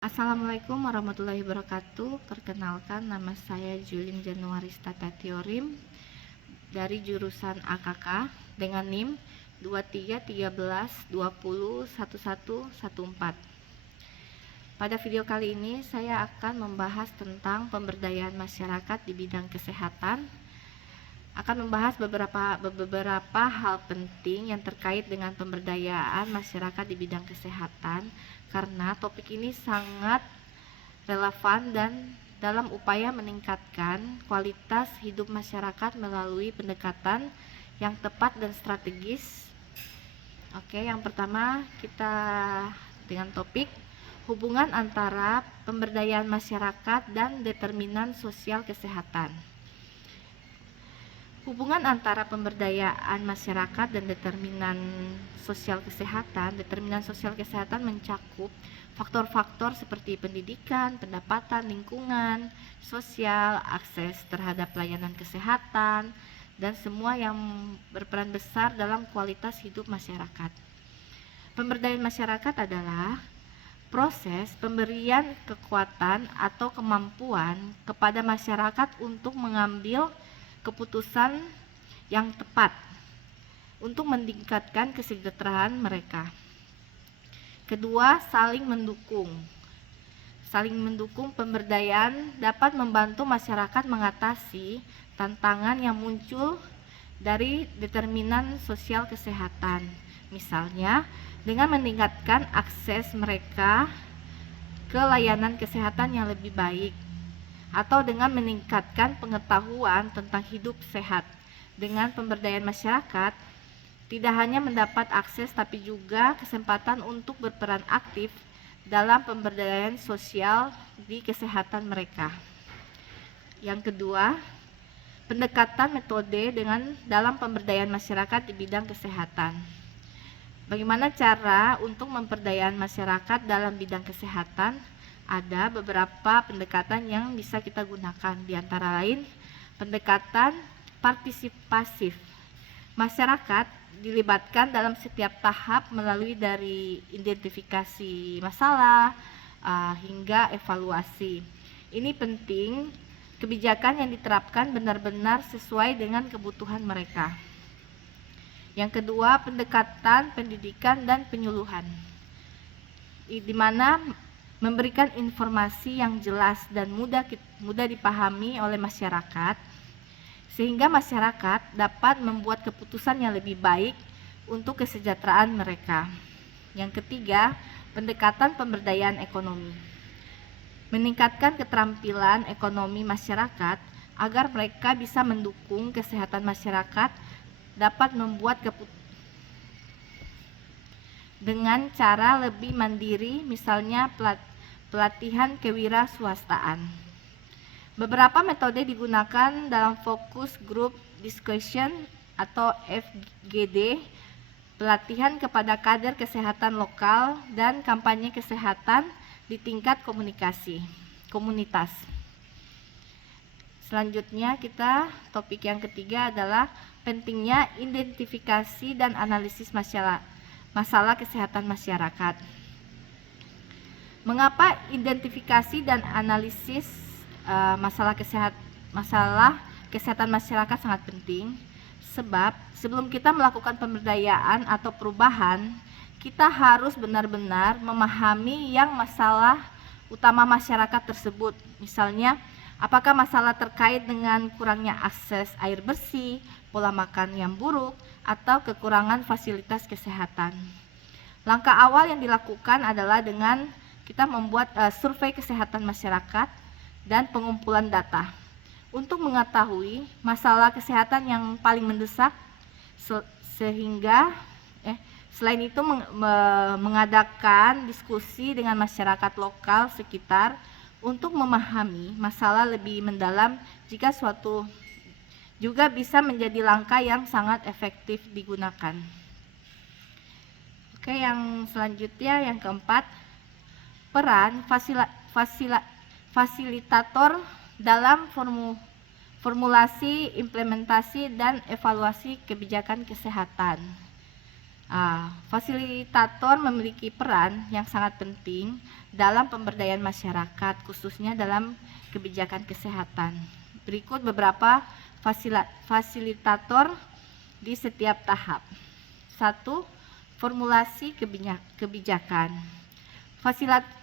Assalamualaikum warahmatullahi wabarakatuh. Perkenalkan, nama saya Julin Januarista Tatiorim dari jurusan AKK dengan NIM 2313201114. Pada video kali ini saya akan membahas tentang pemberdayaan masyarakat di bidang kesehatan. Akan membahas beberapa hal penting yang terkait dengan pemberdayaan masyarakat di bidang kesehatan, karena topik ini sangat relevan dan dalam upaya meningkatkan kualitas hidup masyarakat melalui pendekatan yang tepat dan strategis. Oke, yang pertama kita dengan topik hubungan antara pemberdayaan masyarakat dan determinan sosial kesehatan. Hubungan antara pemberdayaan masyarakat dan determinan sosial kesehatan mencakup faktor-faktor seperti pendidikan, pendapatan, lingkungan, sosial, akses terhadap layanan kesehatan, dan semua yang berperan besar dalam kualitas hidup masyarakat. Pemberdayaan masyarakat adalah proses pemberian kekuatan atau kemampuan kepada masyarakat untuk mengambil keputusan yang tepat untuk meningkatkan kesejahteraan mereka. Kedua, saling mendukung. Saling mendukung pemberdayaan dapat membantu masyarakat mengatasi tantangan yang muncul dari determinan sosial kesehatan. Misalnya, dengan meningkatkan akses mereka ke layanan kesehatan yang lebih baik, atau dengan meningkatkan pengetahuan tentang hidup sehat. Dengan pemberdayaan masyarakat, tidak hanya mendapat akses tapi juga kesempatan untuk berperan aktif dalam pemberdayaan sosial di kesehatan mereka. Yang kedua, pendekatan metode dalam pemberdayaan masyarakat di bidang kesehatan. Bagaimana cara untuk memperdayaan masyarakat dalam bidang kesehatan? Ada beberapa pendekatan yang bisa kita gunakan, di antara lain pendekatan partisipasif. Masyarakat dilibatkan dalam setiap tahap melalui dari identifikasi masalah hingga evaluasi. Ini penting, kebijakan yang diterapkan benar-benar sesuai dengan kebutuhan mereka. Yang kedua, pendekatan pendidikan dan penyuluhan, di mana memberikan informasi yang jelas dan mudah dipahami oleh masyarakat, sehingga masyarakat dapat membuat keputusan yang lebih baik untuk kesejahteraan mereka. Yang ketiga, pendekatan pemberdayaan ekonomi, meningkatkan keterampilan ekonomi masyarakat agar mereka bisa mendukung kesehatan masyarakat, dapat membuat keputusan dengan cara lebih mandiri, misalnya pelatihan kewirausahaan. Beberapa metode digunakan dalam focus group discussion atau FGD, pelatihan kepada kader kesehatan lokal, dan kampanye kesehatan di tingkat komunitas. Selanjutnya topik yang ketiga adalah pentingnya identifikasi dan analisis masalah kesehatan masyarakat. Mengapa identifikasi dan analisis masalah kesehatan masyarakat sangat penting? Sebab sebelum kita melakukan pemberdayaan atau perubahan, kita harus benar-benar memahami yang masalah utama masyarakat tersebut. Misalnya, apakah masalah terkait dengan kurangnya akses air bersih, pola makan yang buruk, atau kekurangan fasilitas kesehatan. Langkah awal yang dilakukan adalah dengan kita membuat survei kesehatan masyarakat dan pengumpulan data untuk mengetahui masalah kesehatan yang paling mendesak, sehingga selain itu mengadakan diskusi dengan masyarakat lokal sekitar untuk memahami masalah lebih mendalam, jika suatu juga bisa menjadi langkah yang sangat efektif digunakan. Oke, yang selanjutnya, yang keempat, peran fasilitator dalam formulasi, implementasi, dan evaluasi kebijakan kesehatan. Fasilitator memiliki peran yang sangat penting dalam pemberdayaan masyarakat, khususnya dalam kebijakan kesehatan. Berikut beberapa fasilitator di setiap tahap. 1. Formulasi kebijakan.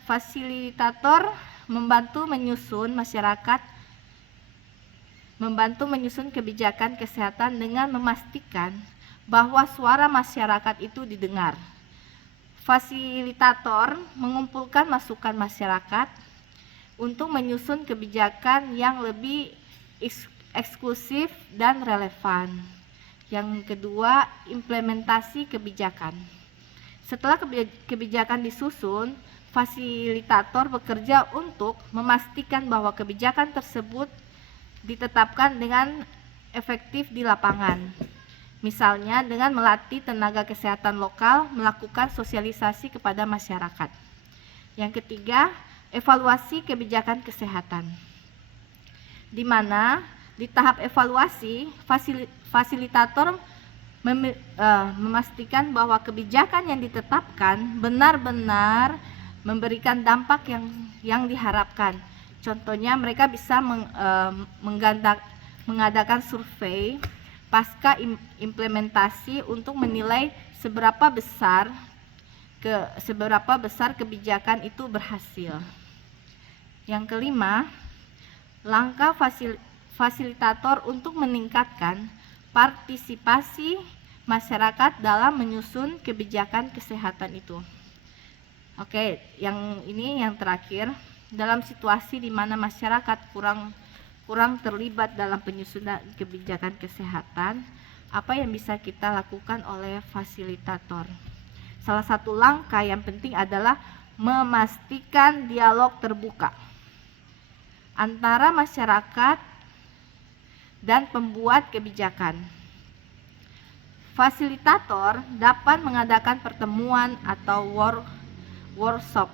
Fasilitator membantu menyusun kebijakan kesehatan dengan memastikan bahwa suara masyarakat itu didengar. Fasilitator mengumpulkan masukan masyarakat untuk menyusun kebijakan yang lebih eksklusif dan relevan. Yang kedua, implementasi kebijakan. Setelah kebijakan disusun, fasilitator bekerja untuk memastikan bahwa kebijakan tersebut ditetapkan dengan efektif di lapangan. Misalnya dengan melatih tenaga kesehatan lokal melakukan sosialisasi kepada masyarakat. Yang ketiga, evaluasi kebijakan kesehatan. Di mana di tahap evaluasi, fasilitator memastikan bahwa kebijakan yang ditetapkan benar-benar memberikan dampak yang diharapkan. Contohnya, mereka bisa mengadakan survei pasca implementasi untuk menilai seberapa besar kebijakan itu berhasil. Yang kelima, langkah fasilitator untuk meningkatkan partisipasi masyarakat dalam menyusun kebijakan kesehatan itu. Oke, yang terakhir, dalam situasi di mana masyarakat kurang terlibat dalam penyusunan kebijakan kesehatan, apa yang bisa kita lakukan oleh fasilitator? Salah satu langkah yang penting adalah memastikan dialog terbuka antara masyarakat dan pembuat kebijakan. Fasilitator dapat mengadakan pertemuan atau workshop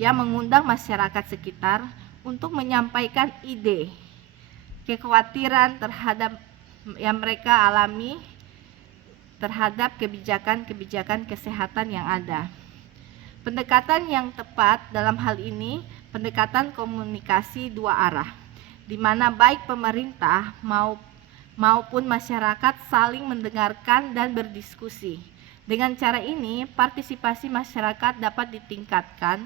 yang mengundang masyarakat sekitar untuk menyampaikan ide, kekhawatiran terhadap yang mereka alami terhadap kebijakan kesehatan yang ada. Pendekatan yang tepat dalam hal ini pendekatan komunikasi dua arah, di mana baik pemerintah maupun masyarakat saling mendengarkan dan berdiskusi. Dengan cara ini, partisipasi masyarakat dapat ditingkatkan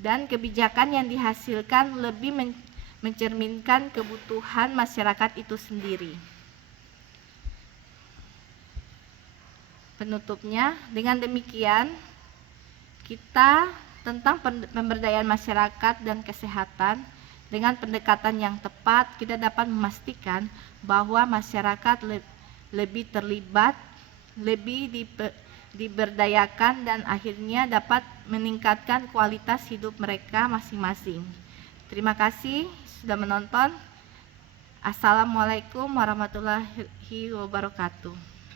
dan kebijakan yang dihasilkan lebih mencerminkan kebutuhan masyarakat itu sendiri. Penutupnya, dengan demikian kita tentang pemberdayaan masyarakat dan kesehatan, dengan pendekatan yang tepat kita dapat memastikan bahwa masyarakat lebih terlibat, lebih diberdayakan, dan akhirnya dapat meningkatkan kualitas hidup mereka masing-masing. Terima kasih sudah menonton. Assalamualaikum warahmatullahi wabarakatuh.